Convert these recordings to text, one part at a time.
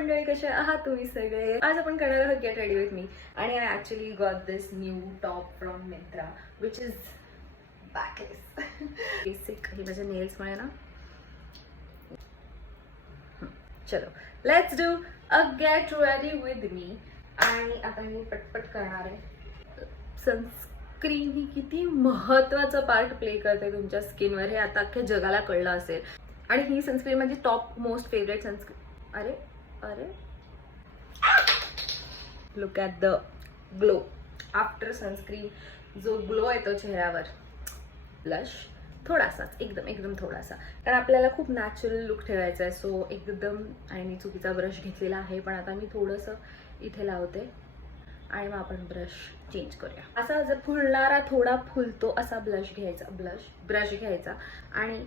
मंडळी, कसे आहात तुम्ही सगळे? आज आपण करणार आहोत गेट रेडी विथ मी. आणि I actually got this new top from Myntra which is backless. Basic ही माझ्या नेल्समुळे ना. चलो let's do a get ready with me. आणि आता मी पटपट करणार आहे. सनस्क्रीन ही किती महत्त्वाचा पार्ट प्ले करते तुमच्या स्किनवर हे आता अख्ख्या जगाला कळलं असेल. आणि ही सनस्क्रीन माझी टॉप मोस्ट फेवरेट सनस्क्रीन. अरे अरे look at the glow after sunscreen. जो ग्लो येतो चेहऱ्यावर. ब्लश थोडासाच, एकदम एकदम थोडासा, कारण आपल्याला खूप नॅचरल लुक ठेवायचा आहे. सो एकदम, आणि मी चुकीचा ब्रश घेतलेला आहे, पण आता मी थोडंसं इथे लावते आणि मग आपण ब्रश चेंज करूया. असा जर फुलणारा थोडा फुलतो असा ब्रश घ्यायचा आणि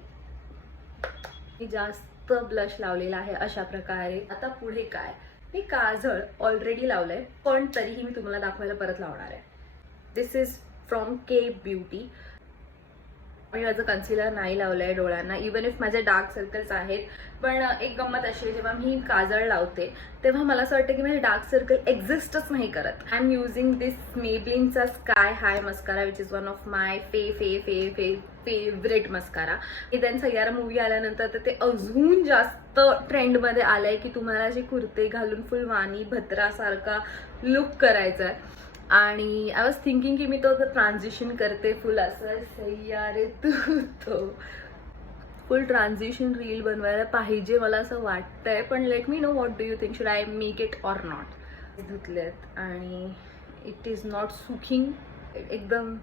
जास्त ब्लश लावलेला आहे अशा प्रकारे. आता पुढे काय, मी काजळ ऑलरेडी लावलंय, पण तरीही मी तुम्हाला दाखवायला परत लावणार आहे. दिस इज फ्रॉम के ब्युटी. मी माझं कन्सिलर नाही लावलंय डोळ्यांना, इवन इफ माझे डार्क सर्कल्स आहेत. पण एक गंमत अशी आहे, जेव्हा मी काजळ लावते तेव्हा मला असं वाटतं की माझे डार्क सर्कल एक्झिस्टच नाही करत. आय एम युझिंग दिस मेबलिनचा sky high mascara which is one of my favourite mascara. की त्यांचा यार मूवी आल्यानंतर तर ते अजून जास्त ट्रेंडमध्ये आलंय की तुम्हाला जे कुर्ते घालून फुल वाणी भद्रासारखा लुक करायचा आहे. आणि आय वॉज थिंकिंग की मी तो ट्रान्झिशन करते फुल असं सह्यारे तू तो फुल ट्रान्झिशन रील बनवायला पाहिजे मला असं वाटतंय. पण let me know what do you think, should I make it or not. धुतलेत आणि इट इज नॉट सुकिंग एकदम.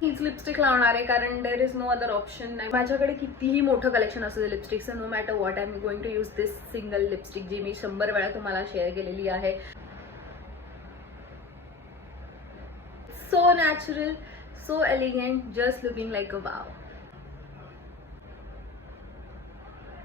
हीच लिपस्टिक लावणार आहे कारण there is no other option नाही. माझ्याकडे कितीही मोठं कलेक्शन असू दे लिपस्टिकचं, no matter what I am going to use this single lipstick जी मी 100 वेळा तुम्हाला शेअर केलेली आहे. So natural, so elegant, just looking like a wow.